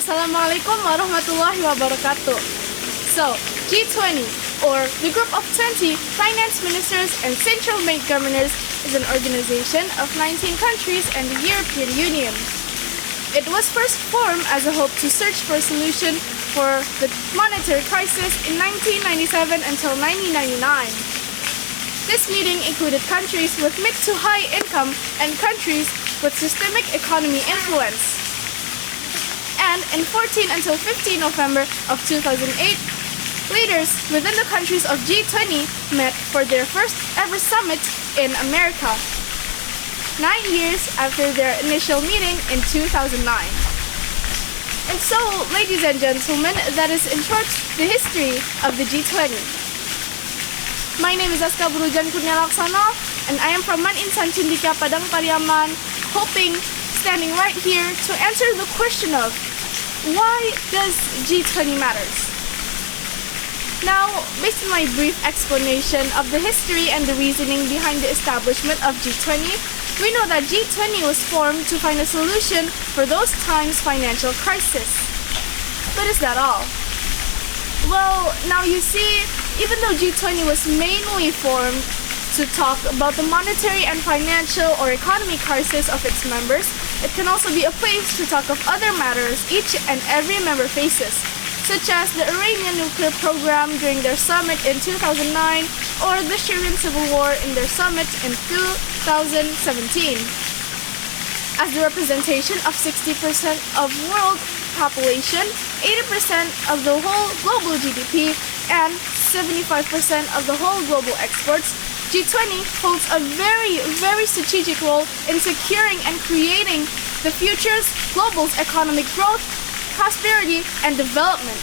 Assalamualaikum warahmatullahi wabarakatuh. So, G20, or the Group of 20 Finance Ministers and Central Bank Governors, is an organization of 19 countries and the European Union. It was first formed as a hope to search for a solution for the monetary crisis in 1997 until 1999. This meeting included countries with mid to high income and countries with systemic economy influence. And in 14 until 15 November of 2008, leaders within the countries of G20 met for their first ever summit in America, 9 years after their initial meeting in 2009. And so, ladies and gentlemen, that is in short the history of the G20. My name is Azka and I am from Maninsan Cindika, Padang Pariaman, standing right here to answer the question of why does G20 matters? Now, based on my brief explanation of the history and the reasoning behind the establishment of G20, we know that G20 was formed to find a solution for those times' financial crisis. But is that all? Well, now you see, even though G20 was mainly formed to talk about the monetary and financial or economy crisis of its members, it can also be a place to talk of other matters each and every member faces, such as the Iranian nuclear program during their summit in 2009 or the Syrian civil war in their summit in 2017. As the representation of 60% of world population, 80% of the whole global GDP, and 75% of the whole global exports, G20 holds a very, very strategic role in securing and creating the future's global economic growth, prosperity, and development.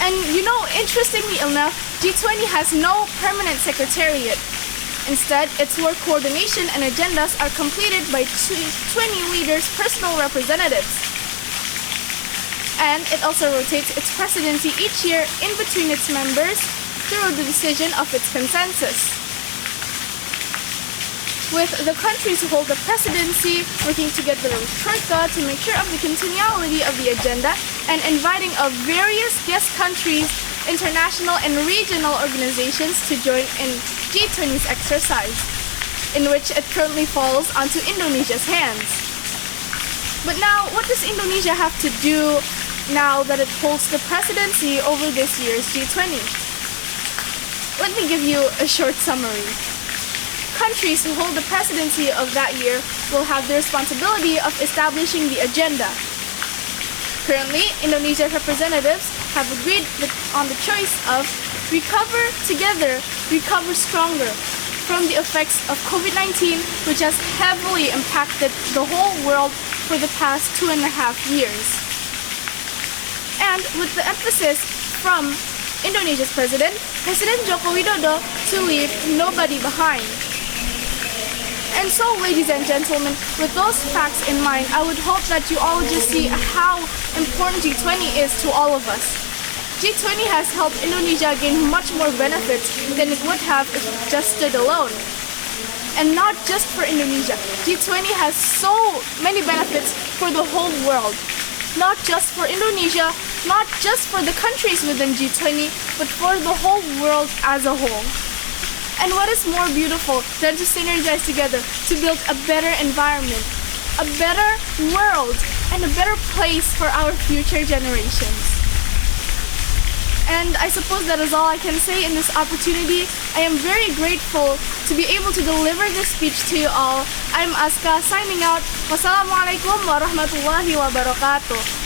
And you know, interestingly enough, G20 has no permanent secretariat. Instead, its work coordination and agendas are completed by 20 leaders' personal representatives. And it also rotates its presidency each year in between its members through the decision of its consensus, with the countries who hold the presidency working together with Troika to make sure of the continuity of the agenda and inviting of various guest countries, international and regional organizations to join in G20's exercise, in which it currently falls onto Indonesia's hands. But now, what does Indonesia have to do now that it holds the presidency over this year's G20? Let me give you a short summary. Countries who hold the presidency of that year will have the responsibility of establishing the agenda. Currently, Indonesia's representatives have agreed on the choice of recover together, recover stronger from the effects of COVID-19, which has heavily impacted the whole world for the past 2.5 years. And with the emphasis from Indonesia's President Joko Widodo, to leave nobody behind. And so, ladies and gentlemen, with those facts in mind, I would hope that you all just see how important G20 is to all of us. G20 has helped Indonesia gain much more benefits than it would have if it just stood alone. And not just for Indonesia, G20 has so many benefits for the whole world. Not just for Indonesia, not just for the countries within G20, but for the whole world as a whole. And what is more beautiful than to synergize together to build a better environment, a better world, and a better place for our future generations? And I suppose that is all I can say in this opportunity. I am very grateful to be able to deliver this speech to you all. I'm Azka signing out. Wassalamualaikum warahmatullahi wabarakatuh.